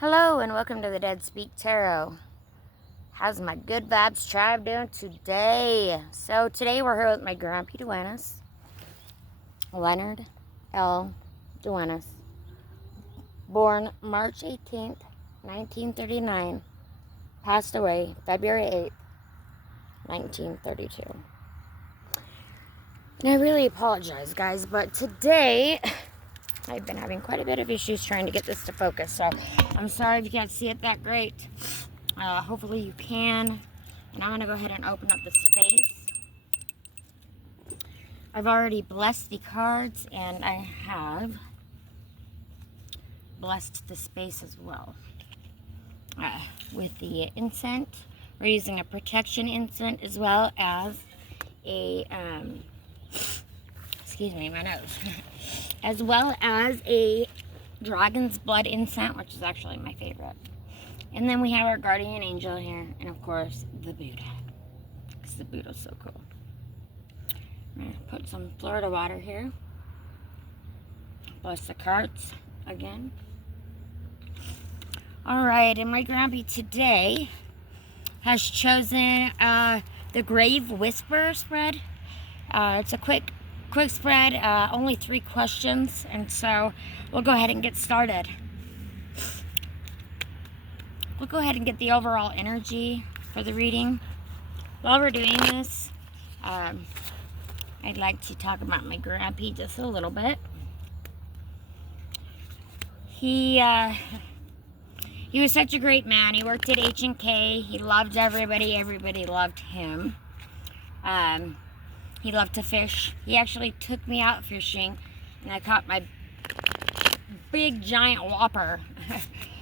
Hello and welcome to the Dead Speak Tarot. How's my good vibes tribe doing today? So today we're here with my Grandpa Duenas, Leonard L. Duenas, born March 18th, 1939, passed away February 8th, 1932. And I really apologize, guys, but today I've been having quite a bit of issues trying to get this to focus, so I'm sorry if you can't see it that great. Hopefully you can. And I'm going to go ahead and open up the space. I've already blessed the cards, and I have blessed the space as well. With the incense, we're using a protection incense as well as a, excuse me, my nose. As well as a dragon's blood incense, which is actually my favorite. And then we have our guardian angel here, and of course, the Buddha. Because the Buddha's so cool. I'm going to put some Florida water here. Bless the cards again. Alright, and my Grampy today has chosen the Grave Whisperer spread. It's a quick spread, only 3 questions, and so we'll go ahead and get started. We'll go ahead and get the overall energy for the reading. While we're doing this, I'd like to talk about my Grampy just a little bit. He was such a great man. He worked at H&K. He loved everybody. Everybody loved him. He loved to fish. He actually took me out fishing, and I caught my big giant whopper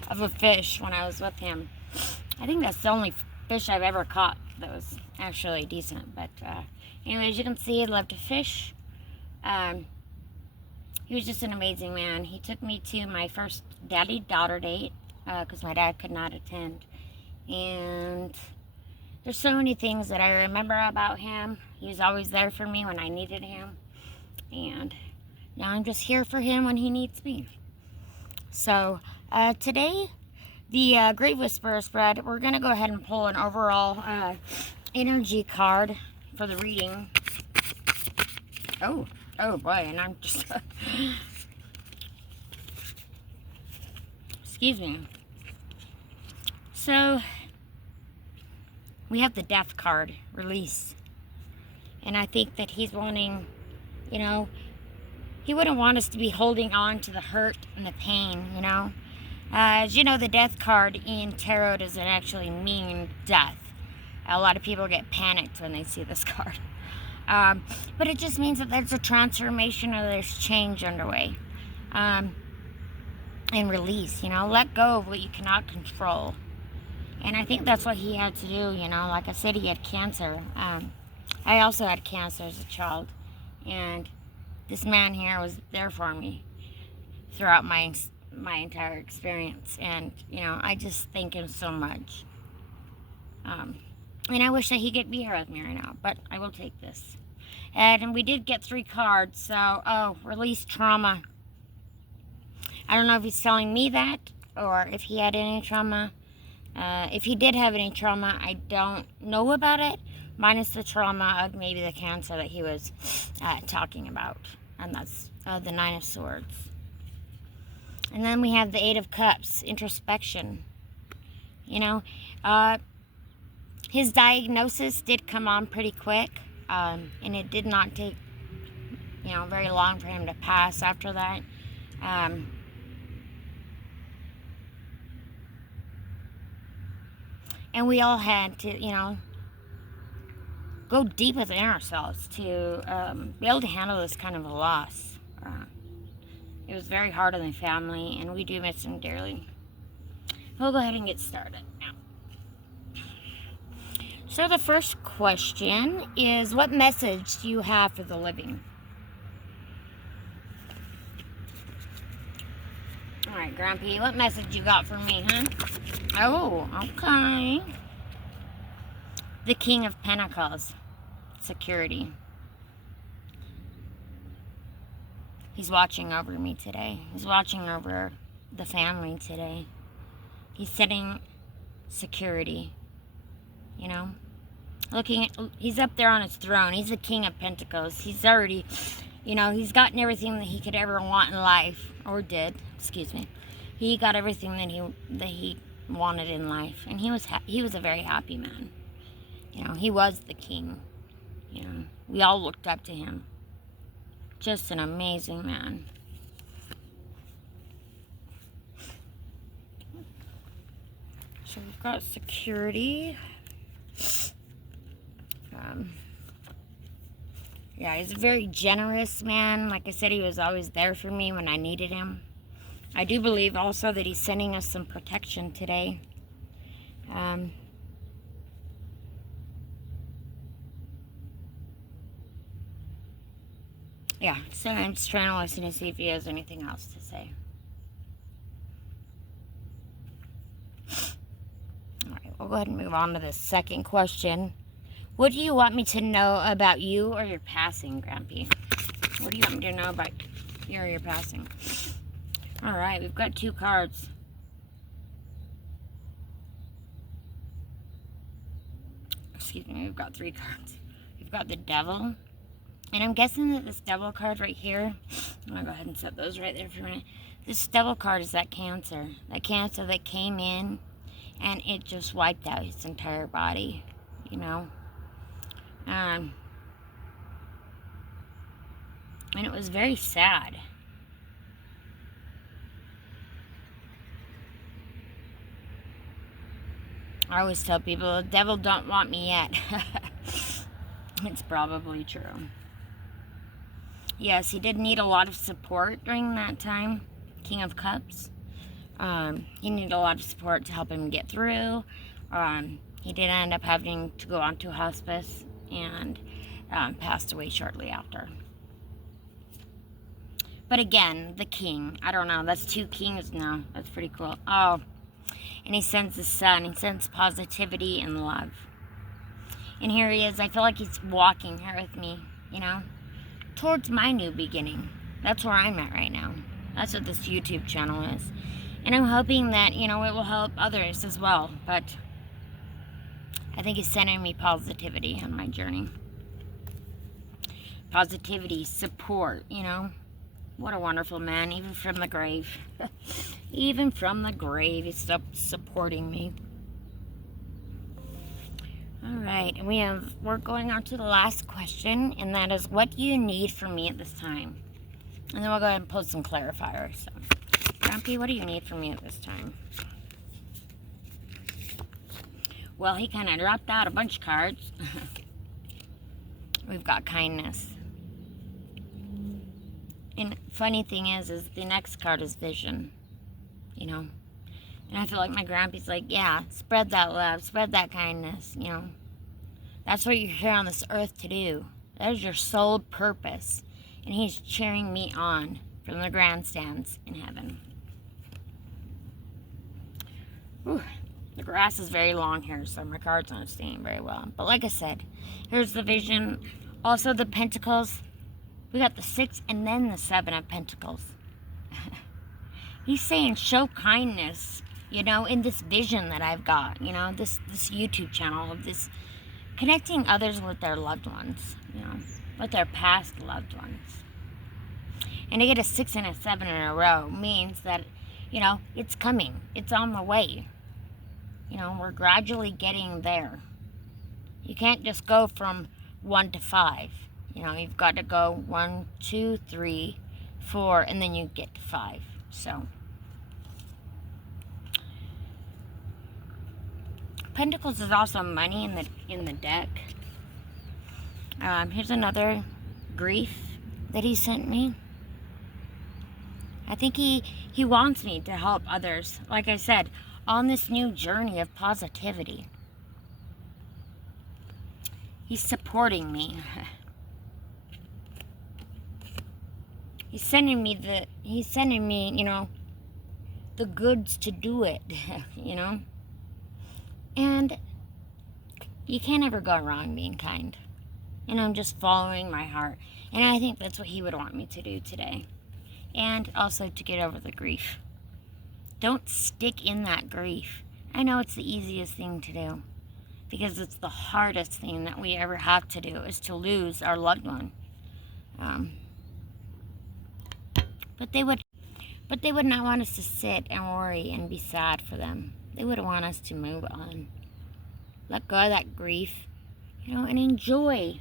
of a fish when I was with him. I think that's the only fish I've ever caught that was actually decent. But anyways, you can see he loved to fish. He was just an amazing man. He took me to my first daddy-daughter date because my dad could not attend. And there's so many things that I remember about him. He was always there for me when I needed him. And now I'm just here for him when he needs me. So today, the Grave Whisperer spread, we're going to go ahead and pull an overall energy card for the reading. Oh boy, and I'm just... Excuse me. So, we have the Death card, Release. And I think that he's wanting, you know, he wouldn't want us to be holding on to the hurt and the pain, you know. As you know, the Death card in tarot doesn't actually mean death. A lot of people get panicked when they see this card. But it just means that there's a transformation or there's change underway. And release, you know, let go of what you cannot control. And I think that's what he had to do, you know. Like I said, he had cancer. I also had cancer as a child. And this man here was there for me throughout my entire experience. And, you know, I just thank him so much. And I wish that he could be here with me right now. But I will take this. And we did get 3 cards. So, release trauma. I don't know if he's telling me that or if he had any trauma. If he did have any trauma, I don't know about it, minus the trauma of maybe the cancer that he was talking about. And that's the 9 of Swords. And then we have the 8 of Cups, introspection. You know, his diagnosis did come on pretty quick, and it did not take, you know, very long for him to pass after that. And we all had to, you know, go deep within ourselves to be able to handle this kind of a loss. It was very hard on the family, and we do miss him dearly. We'll go ahead and get started now. So the first question is, what message do you have for the living? Alright, Grampy, what message you got for me, huh? Oh, okay. The King of Pentacles. Security. He's watching over me today. He's watching over the family today. He's setting security, you know. He's up there on his throne. He's the King of Pentacles. He's already, you know, he's gotten everything that he could ever want in life, or did, excuse me. He got everything that he wanted in life, and he was a very happy man. You know, he was the king. You know, we all looked up to him. Just an amazing man. So we've got security. Yeah, he's a very generous man. Like I said, he was always there for me when I needed him. I do believe also that he's sending us some protection today. Yeah, so I'm just trying to listen to see if he has anything else to say. Alright, we'll go ahead and move on to the second question. What do you want me to know about you or your passing, Grampy? What do you want me to know about you or your passing? Alright, we've got 2 cards. Excuse me, we've got 3 cards. We've got the Devil. And I'm guessing that this Devil card right here, I'm going to go ahead and set those right there for a minute. This Devil card is that Cancer. That Cancer that came in and it just wiped out his entire body, you know. And it was very sad. I always tell people, the devil don't want me yet. It's probably true. Yes, he did need a lot of support during that time. King of Cups. He needed a lot of support to help him get through. He did end up having to go onto hospice and passed away shortly after. But again, the king. I don't know. That's 2 kings now. That's pretty cool. Oh, and he sends the sun. He sends positivity and love. And here he is. I feel like he's walking here with me, you know, towards my new beginning. That's where I'm at right now. That's what this YouTube channel is. And I'm hoping that, you know, it will help others as well. But I think he's sending me positivity on my journey. Positivity, support, you know. What a wonderful man, even from the grave. Even from the grave, he's still supporting me. Alright, and we're going on to the last question, and that is, what do you need from me at this time? And then we'll go ahead and post some clarifiers. So, Grumpy, what do you need from me at this time? Well, he kind of dropped out a bunch of cards. We've got kindness. And funny thing is the next card is vision. You know? And I feel like my Grampy's like, yeah, spread that love, spread that kindness, you know. That's what you're here on this earth to do. That is your sole purpose. And he's cheering me on from the grandstands in heaven. Whew. The grass is very long here, so my cards aren't staying very well. But like I said, here's the vision. Also the Pentacles. We got the 6 and then the 7 of Pentacles. He's saying show kindness, you know, in this vision that I've got, you know, this YouTube channel of this connecting others with their loved ones, you know, with their past loved ones. And to get a 6 and a 7 in a row means that, you know, it's coming. It's on the way. You know, we're gradually getting there. You can't just go from 1 to 5. You know, you've got to go 1, 2, 3, 4, and then you get to 5. So, Pentacles is also money in the deck. Here's another grief that he sent me. I think he wants me to help others. Like I said, on this new journey of positivity. He's supporting me. He's sending me, you know, the goods to do it, you know. And you can't ever go wrong being kind. And I'm just following my heart. And I think that's what he would want me to do today. And also to get over the grief. Don't stick in that grief. I know it's the easiest thing to do, because it's the hardest thing that we ever have to do, is to lose our loved one. But they would not want us to sit and worry and be sad for them. They would want us to move on. Let go of that grief, and enjoy.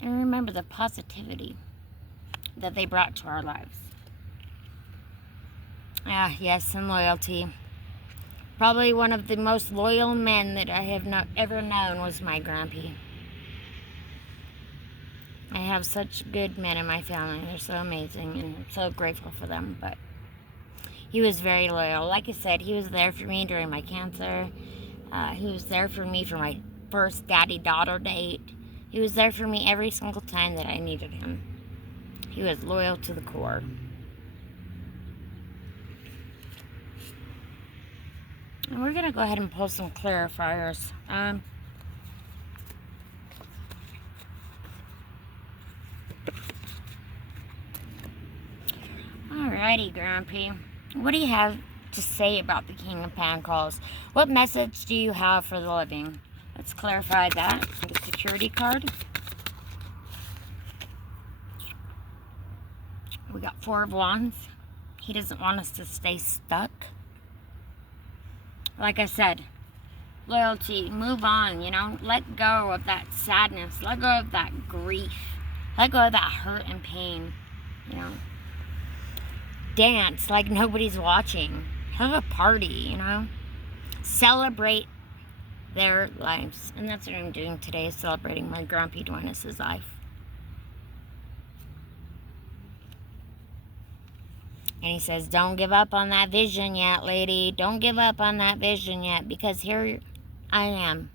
And remember the positivity that they brought to our lives. Yes, and loyalty. Probably one of the most loyal men that I have not ever known was my grandpa. I have such good men in my family. They're so amazing, and I'm so grateful for them. But he was very loyal. Like I said, he was there for me during my cancer. He was there for me for my first daddy-daughter date. He was there for me every single time that I needed him. He was loyal to the core. And we're going to go ahead and pull some clarifiers. Alrighty, Grandpa. What do you have to say about the King of Pentacles? What message do you have for the living? Let's clarify that. The security card. We got 4 of Wands. He doesn't want us to stay stuck. Like I said, loyalty, move on, let go of that sadness, let go of that grief, let go of that hurt and pain, Dance like nobody's watching. Have a party, Celebrate their lives. And that's what I'm doing today, is celebrating my Grumpy Duenas' life. And he says, don't give up on that vision yet, lady. Don't give up on that vision yet, because here I am,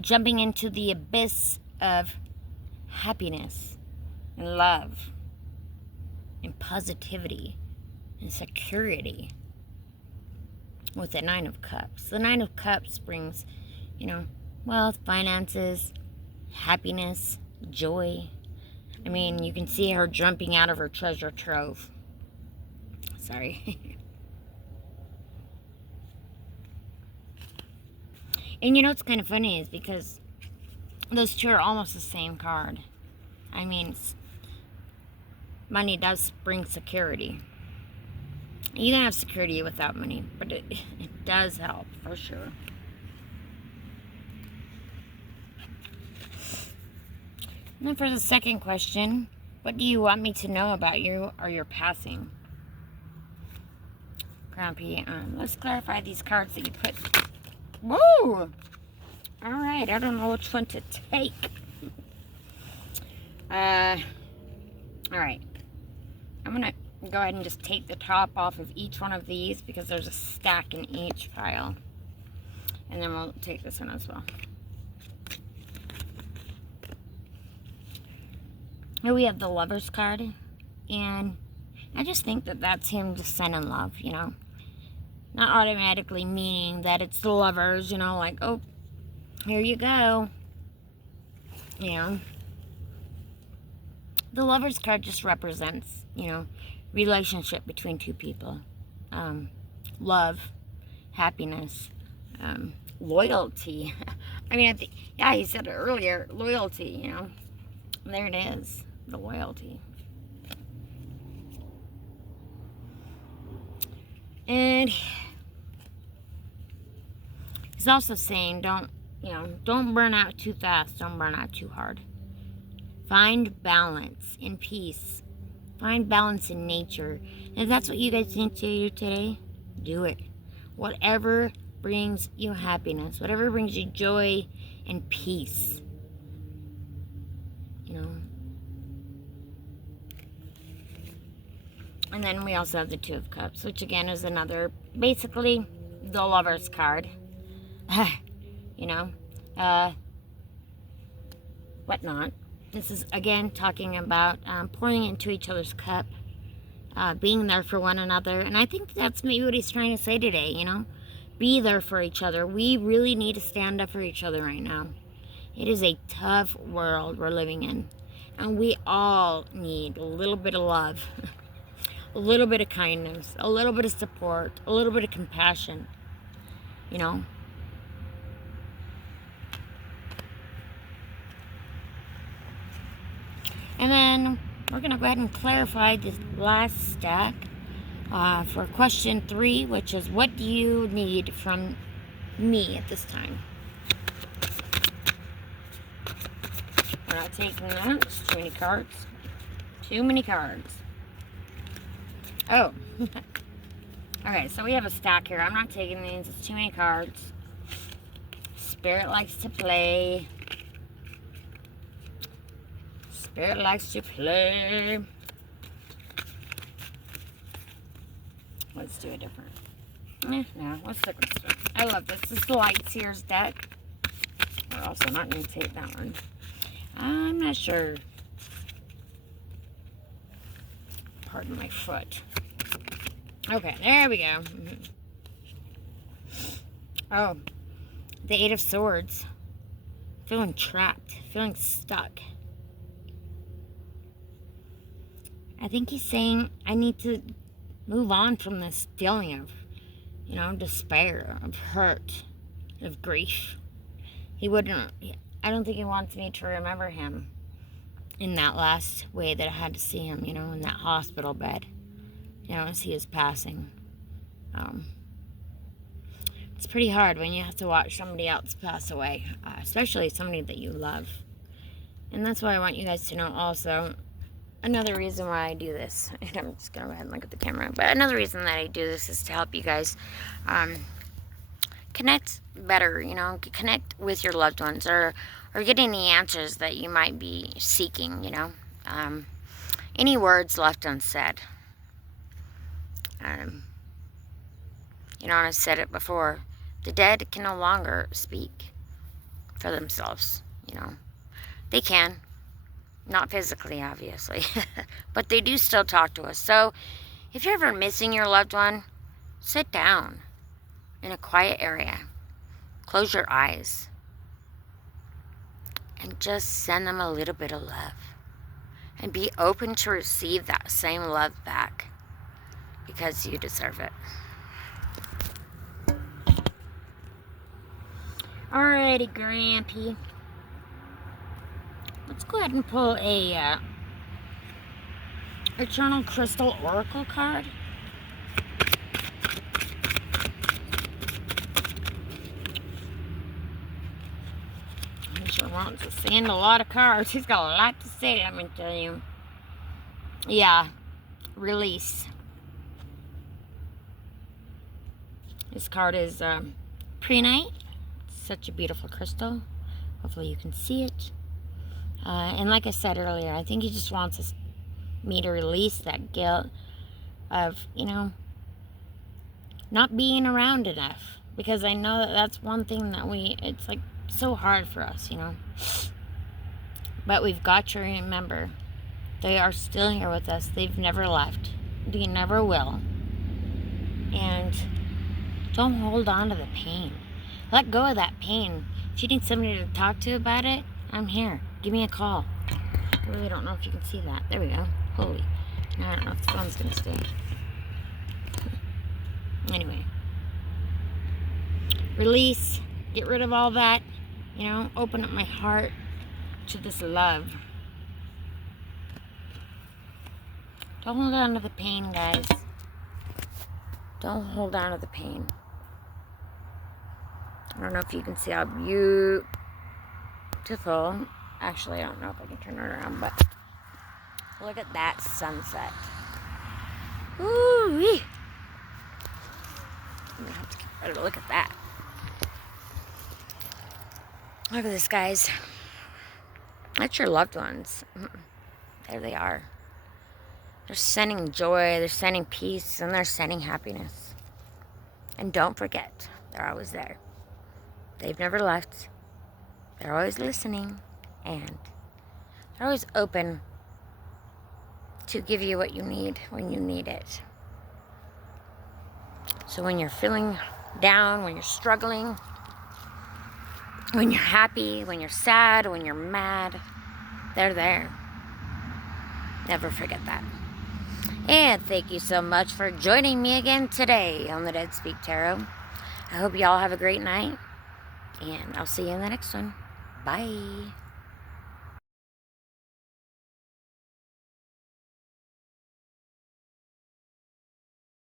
jumping into the abyss of happiness and love and positivity and security with the 9 of Cups. The 9 of Cups brings, wealth, finances, happiness, joy. I mean, you can see her jumping out of her treasure trove. Sorry. And what's kind of funny is because those two are almost the same card. I mean, money does bring security. You can have security without money, but it does help for sure. And then for the second question, what do you want me to know about you or your passing? Grumpy, let's clarify these cards that you put. Whoa! Alright, I don't know which one to take. Alright. I'm going to go ahead and just take the top off of each one of these, because there's a stack in each pile. And then we'll take this one as well. Here we have the Lover's card. And I just think that that's him just sending love, Not automatically meaning that it's the lovers, like, oh, here you go. The Lover's card just represents, relationship between two people. Love, happiness, loyalty. I mean, he said it earlier, loyalty, There it is, the loyalty. And he's also saying, don't burn out too fast. Don't burn out too hard. Find balance in peace. Find balance in nature. And if that's what you guys need to do today, do it. Whatever brings you happiness. Whatever brings you joy and peace. And then we also have the 2 of Cups, which again is another, basically, the Lover's card. Whatnot. This is, again, talking about pouring into each other's cup, being there for one another. And I think that's maybe what he's trying to say today, Be there for each other. We really need to stand up for each other right now. It is a tough world we're living in. And we all need a little bit of love. a little bit of kindness, a little bit of support, a little bit of compassion, you know. And then we're going to go ahead and clarify this last stack for question 3, which is, what do you need from me at this time? We're not taking that. It's too many cards. Too many cards. Oh. Okay, so we have a stack here. I'm not taking these. It's too many cards. Spirit likes to play. Spirit likes to play. Let's do a different. No, let's stick with this one. I love this. This is the Lightseers deck. We're also not going to take that one. I'm not sure. Pardon my foot. Okay, there we go. Oh, the 8 of Swords. Feeling trapped. Feeling stuck. I think he's saying, I need to move on from this feeling of, you know, despair, of hurt, of grief. I don't think he wants me to remember him in that last way that I had to see him, you know, in that hospital bed, you know, as he was passing. It's pretty hard when you have to watch somebody else pass away, especially somebody that you love. And that's why I want you guys to know also, another reason why I do this, and I'm just going to go ahead and look at the camera, but another reason that I do this is to help you guys connect better, you know, connect with your loved ones, or getting the answers that you might be seeking, you know. Any words left unsaid. You know, and I've said it before, the dead can no longer speak for themselves, you know. They can. Not physically, obviously, but they do still talk to us. So if you're ever missing your loved one, sit down in a quiet area, close your eyes, and just send them a little bit of love. And be open to receive that same love back, because you deserve it. Alrighty, Grampy. Let's go ahead and pull a Eternal Crystal Oracle card. He sure wants to send a lot of cards. He's got a lot to say, I'm going to tell you. Yeah, release. This card is Prehnite. Such a beautiful crystal. Hopefully you can see it. And like I said earlier, I think he just wants me to release that guilt of, you know, not being around enough. Because I know that that's one thing that it's like so hard for us, you know. But we've got to remember, they are still here with us. They've never left. They never will. And don't hold on to the pain. Let go of that pain. If you need somebody to talk to about it, I'm here. Give me a call. I really don't know if you can see that. There we go. Holy. I don't know if the phone's going to stay. Anyway. Release. Get rid of all that. You know, open up my heart to this love. Don't hold on to the pain, guys. Don't hold on to the pain. I don't know if you can see how beautiful. Actually, I don't know if I can turn it around, but look at that sunset. Ooh-wee. I'm gonna have to get a better look at that. Look at this, guys. That's your loved ones. There they are. They're sending joy, they're sending peace, and they're sending happiness. And don't forget, they're always there. They've never left. They're always listening. And they're always open to give you what you need when you need it. So when you're feeling down, when you're struggling, when you're happy, when you're sad, when you're mad, they're there. Never forget that. And thank you so much for joining me again today on the Dead Speak Tarot. I hope you all have a great night. And I'll see you in the next one. Bye.